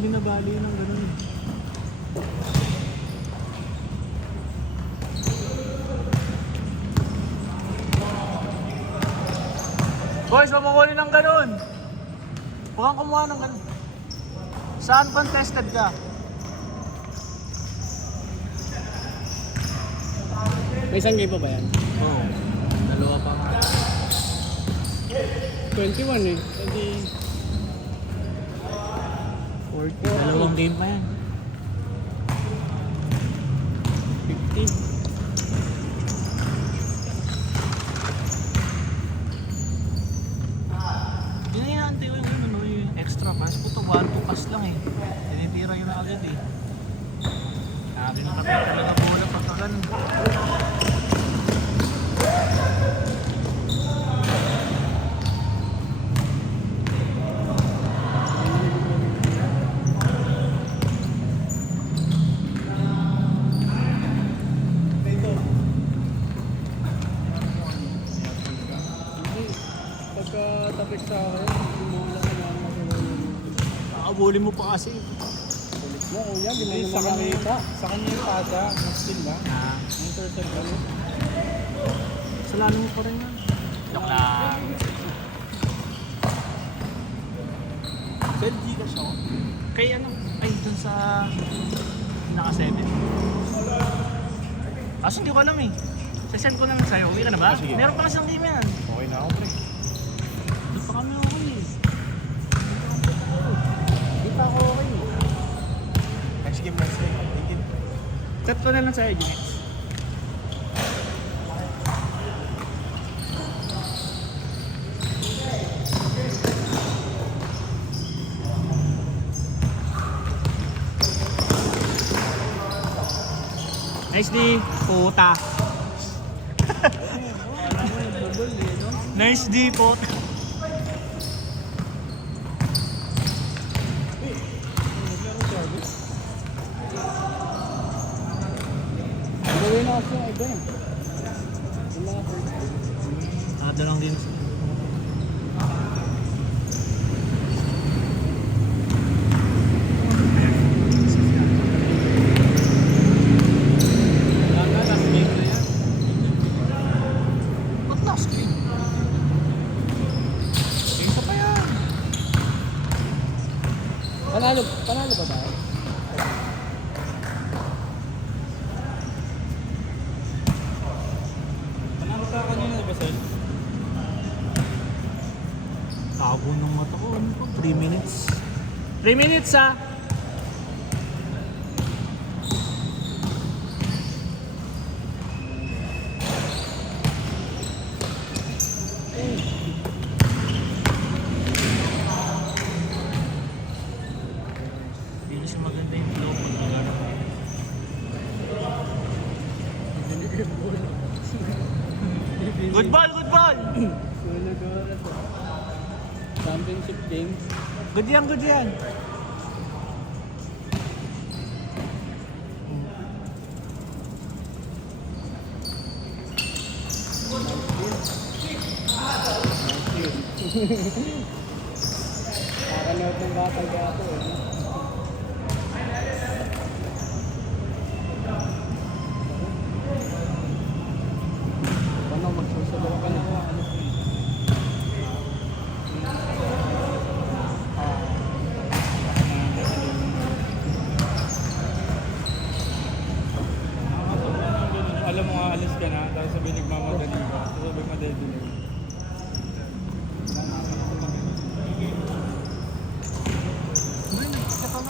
binabali ng ganun. Boys, mamukuli ng ganun. Huwag kang kumuha ng ganun. Saan contested ka? May isang game pa ba yan? Oo. Dalawa pa nga. 21 eh. Hindi... 40. Dalawang game pa yan. 50. Hinayaan tayo yung extra pass. Puto, 1-2 pass lang eh. Tinitira yun na agad eh. Sabi ng kapit talaga bola pagka ganun. Pagka-tapik sa akin, umulan na naman ako. Nakabulin mo pa kasi. No, kuya, di mo naman nakita. Sa kanya yung pada, yung still ba? Ah, Yung turtle ka rin. salano mo pa rin yan. Joke lang. Belgi ka siya. Kay ano? Ay, dun sa naka-7. Kaso hindi ko alam eh. Sasend ko naman sa'yo. Uwi ka na ba? Sige. Meron pa kasang game yan. Okay na ako, pre. Doon pa kami okay eh. Di pa ako okay. Next game, next game. Chat ko na lang sa'yo, Jinex. Nice D, puta. Nice D, puta. Gawin na kasi yung iba eh. Yung mga first game. Nado lang din. Last game na yan. Ba't last game? Isa pa yan. Panalo pa ba? Panalo ka kanina ba, Sel? Tabo ng mata ko. Ano po? 3 minutes. 3 minutes ah! Hindi kasi maganda yung flow pag nagano. Good ball! Good ball! Sunog oras ah. Championship games. Good yan! Good yan! Nakakanood ng batang gato eh. Paano magsusulo ka na ano po eh. Alam mo nga, alis ka na, tapos sabi nagmamadali ka, sabi madedilay.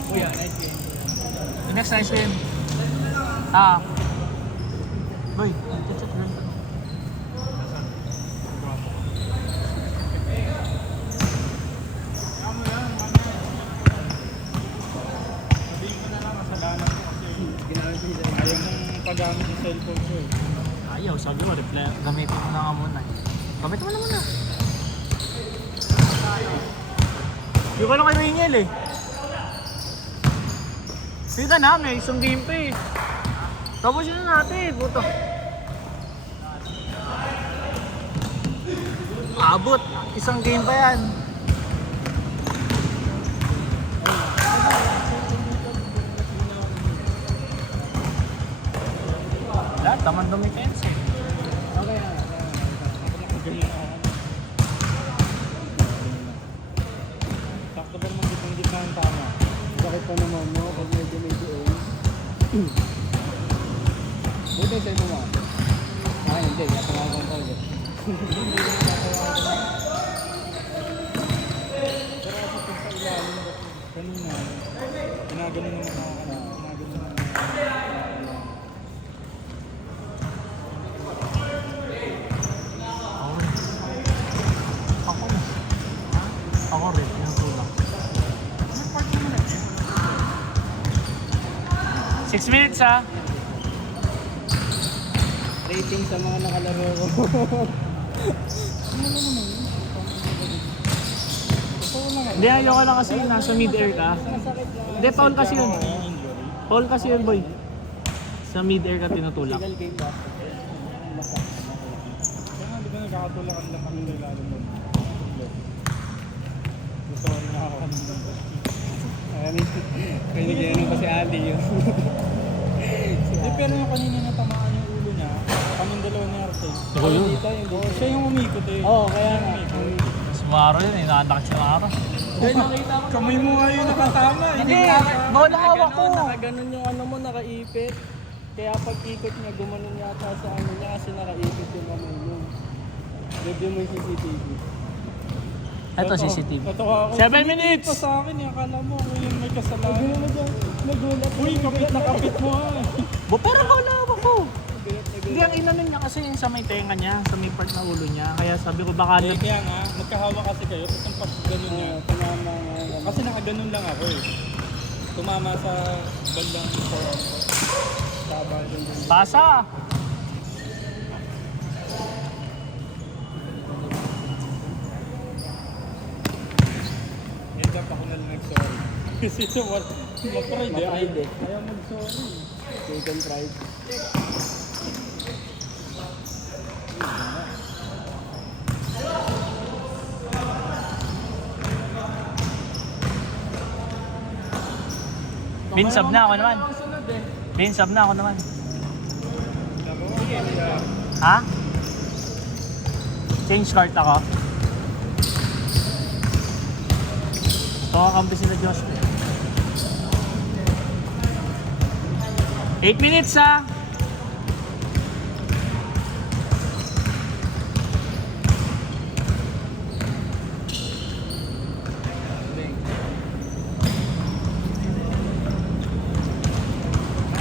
Kuya, nice game. The next nice game. Ah. Boy, chat lang. Sabihin ko na lang, kasalanan ko kasi ayaw mong paggamit yung cellphone ko eh. Ayaw, sabi mo, gamitin mo na nga muna. Gamitin mo na muna. Hindi ko lang kayo ingil eh. Sige na, may isang game pa eh. Tapos yun na natin, puto. Abot, isang game pa yan. Tamad dumitense. Okay na. Ganyan ako. Sakto ba naman dito, hindi na ang tama. Bakit pa naman mo pag medyo aim? Buti sa'yo mo. Hindi. Ako nga kong tawag. Pero kasi pag sa ilalim, kanina, ginaganon naman ako ginaganon naman Ako. Ako rin, tinutulak. 6 minutes ha. Rating sa mga nakalaro ko. Hindi, ayoko lang kasi nasa mid-air ka. Hindi, foul kasi yun. Foul kasi yun, boy. Sa mid-air ka tinutulak. Legal game ba? Kaya nga, di ba nagkakatulakan lang kami sa ilalim mo? Sorry na ako kanina. Pinigyan ko si Ali yun. Pero yung kanina natamaan yung ulo niya, kaming dalawa ni Arcel. Ako yun. Oo, siya yung umikot eh. Oo, kaya nga. Sumaro yun, inaanak si Maro. Kamay mo nga yung nakatama. Hindi, bola hawak ko. Nakaganon yung ano mo, nakaipit. Kaya pag ikot niya, gumanon yata sa ano niya kasi nakaipit yung kamay mo. Review mo yung CCTV. Ito, CCTV. Tatawa ako. 7 minutes! Pa sa akin, akala mo ako yung may kasalanan. Sabi mo dyan, nagulat. Uy, kapit na kapit mo ha. Pero bola hawak ko. Nagulat. Hindi, ang inanon niya kasi yung sa may tenga niya, sa may part na ulo niya. Kaya sabi ko baka Eh, kaya nga, magkahawa kasi kayo, tapos ang pag ganun niya. Tumama nga. Kasi nakaganon lang ako eh. Tumama sa bandang forearm ko. Taba yung ganun. pasa. End up ako na lang nag-sorry. Kasi sa what? Ma-pride eh. Ma-pride eh. Ayaw mag-sorry. Chicken fried. Binsab na ako naman. Binsab na ako naman. Ha? Change card ako. Ito ang kampi sila Josh. 8 minutes ha.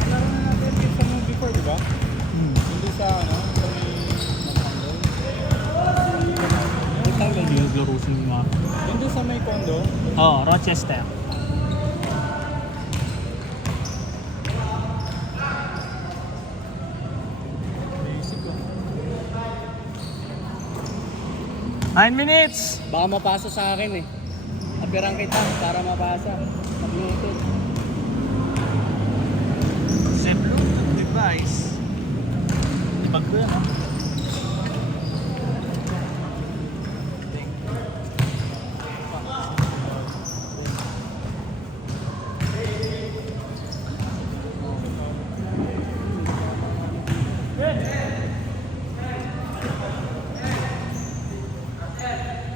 Nalaro na natin yung sa movie before, di ba? Hindi sa ano, sa may Nagtanggal yung laro sa mga. Hindi sa may condo. Oh, Rochester. Basic lang. 9 minutes! Baka mapasa sa akin eh. Apirang kita para mapasa. Mag-Bluetooth. Sa Bluetooth device. Ibag ko yan ha.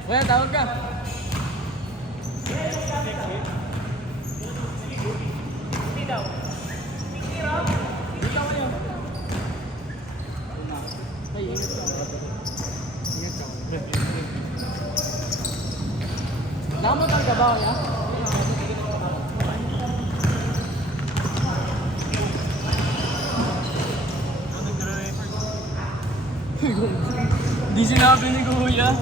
Kuya, tawag ka. Ay, ingat ka. Ingat ka. Namotal ka ba kuya? Di sinabi ni kuya.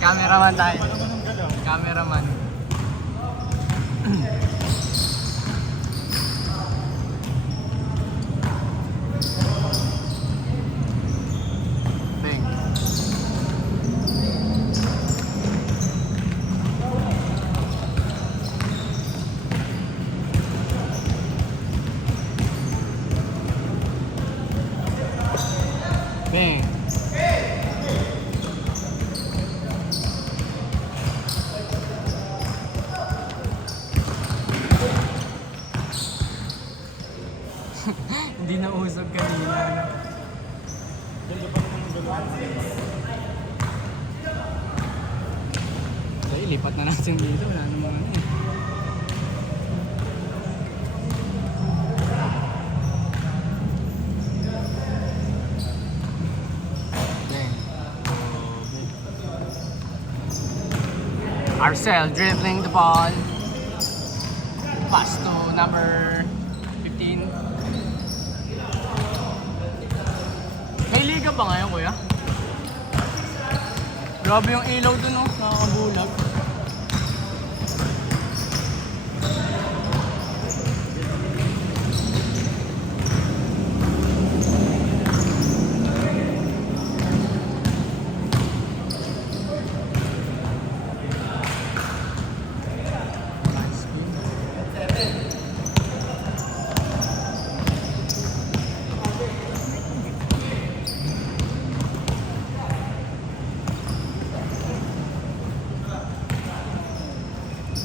Cameraman tayo. Ano naman ang galaw? Cameraman. Bang. Bang. Hindi Hindi na usog kanina. Ganda pa naman ang galaw. Ay, lipat na natin dito. Wala namang ano eh. Arcel dribbling the ball. Pass to number 15. May liga ba ngayon, kuya? Grabe yung ilaw dun, oh. Nakakabulag.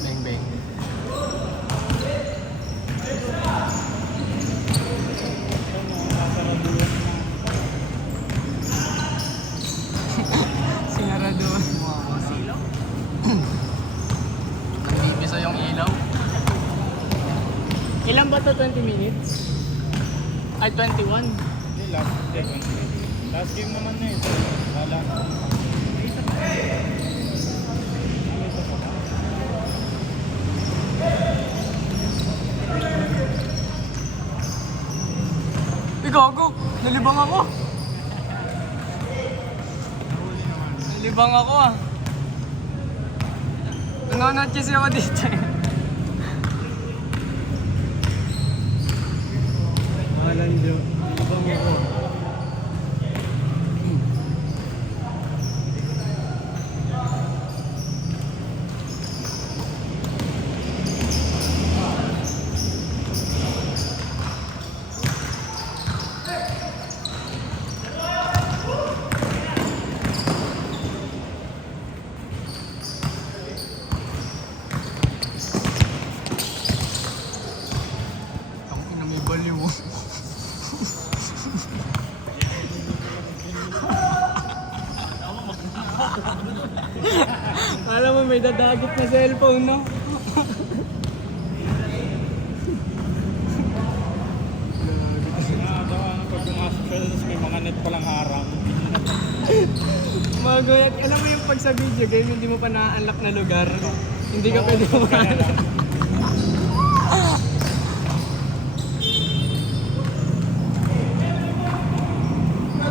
Bang bang. Sinara doon. Nagbibisa yung ilaw. Ilan ba to? 20 minutes? Ay, 21. Hindi, last game. Last game naman na yun. Lala. Gago! Nalibang ako! Nalibang ako ah! Nanonood kasi ako dito eh. Mahalan Diyo. Nalibang ako. Ang ina may baliw. Alam mo may dadagit na cellphone, no? Nakakatawa na pag pumasok siya, tapos may mga net palang harang. Maguyat. Alam mo yung pag sa video game, hindi mo pa na-unlock na lugar. Hindi ka pwede kumahanap.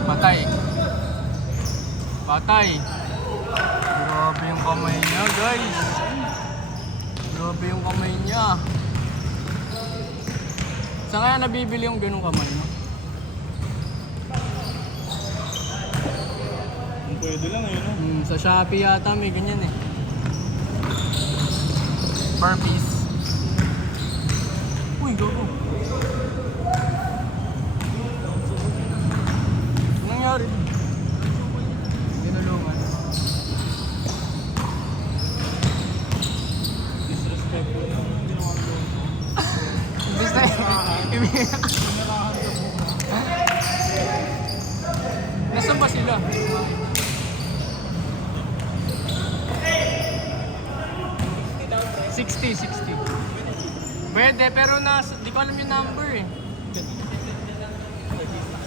Patay. Patay. Grabe yung kamay niya, guys. Grabe yung kamay niya. Saan kaya nabibili yung ganung kamay mo? Kung pwede lang yun, no? Sa Shopee yata may ganyan eh. Per piece. Uy, go. Anong nangyari? Tinulungan. Disrespectful yung ginawa ko. Imbis na Nasaan ba sila? $60. Pwede, pero di ko alam yung number eh.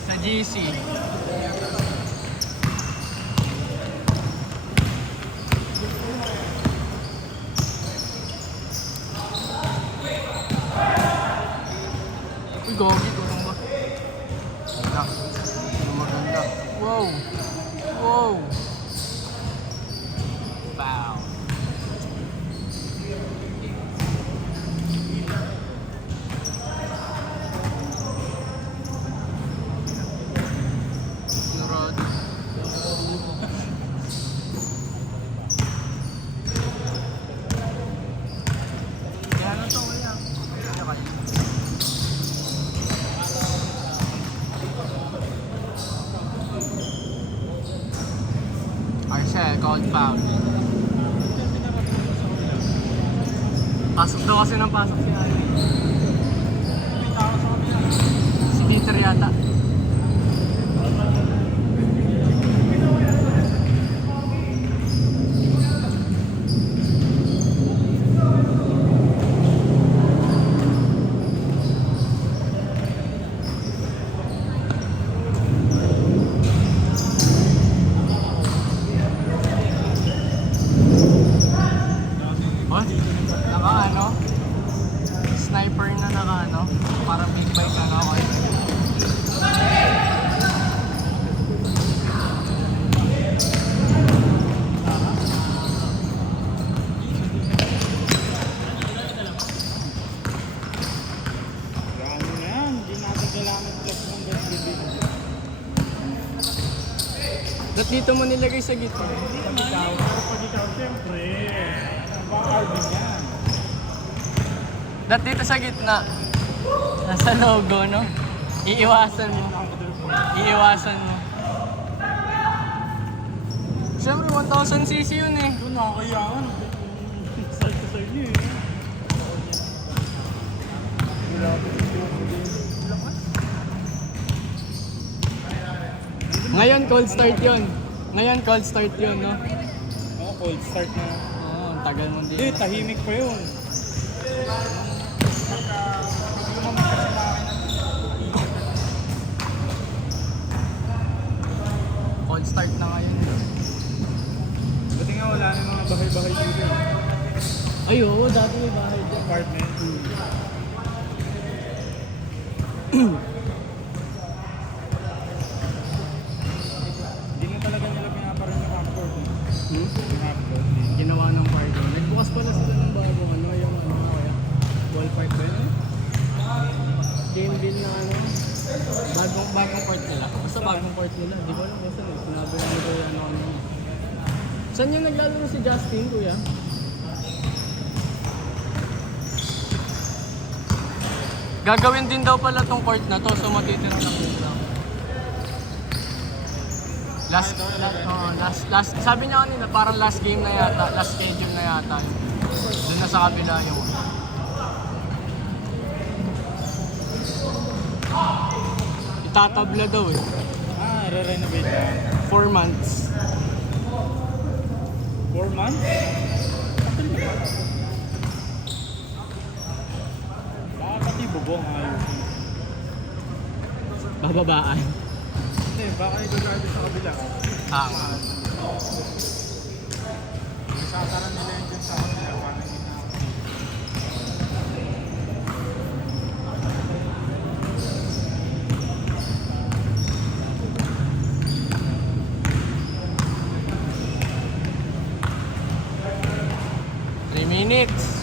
Sa GC. Uy, gogi, tulong ba? Ganda. Maganda. Wow! Wow! Wow! Sunod. Kaya na to, kuya. Kaya kayo. Arcel called foul. Pasok daw kasi ng pasok si Ali. Si Peter yata. Oh, naka ano? Sniper na naka ano? Parang big bike na naka Gano'n na yan. Hindi natin kailangan plus ng gas bibig. Ba't dito mo nilagay sa gitna? Pero pag ikaw, siyempre, ang bakal din yan. Ba't dito sa gitna? Nasa logo, no? Iiwasan mo. Iiwasan mo. Siyempre, 1000cc yun eh. Ito nakakayaan. Start to start niyo eh. Wala ko dito. Ngayon, cold start yun. Ngayon, cold start yun, no? Oo, cold start na. Oo, ang tagal mo Hindi, din. tahimik pa yun. Cold start na ngayon. Buti nga wala na mga bahay-bahay dito eh. Ay, oo, dati may bahay dyan. Apartment. Hindi na talaga nila pinaparin yung Raptor. Hmm? Yung Raptor. Ginawa ng parko. Nagbukas pala sila ng bagong ano, yung ano kaya. Wall park ba yun? Game bill na ano. Bagong port nila. Basta bagong port nila. Di ko alam basta sinabi na nito yan ano. Saan yung naglalaro si Justin, kuya? Gagawin din daw pala tong court na to, so matitira lang din lang. Last, sabi niya kanina, parang last game na yata, last schedule na yata. Doon na sa kabila yung itatabla daw eh. Ah, re-renovate na. 4 months. 4 months? Actually na ba? Baka pati bubong ayusin. Bababaan. Hindi, baka i-drive sa kabila. Ah. Isasara nila yun dun sa kabila. Paano hindi na ako. Minutes.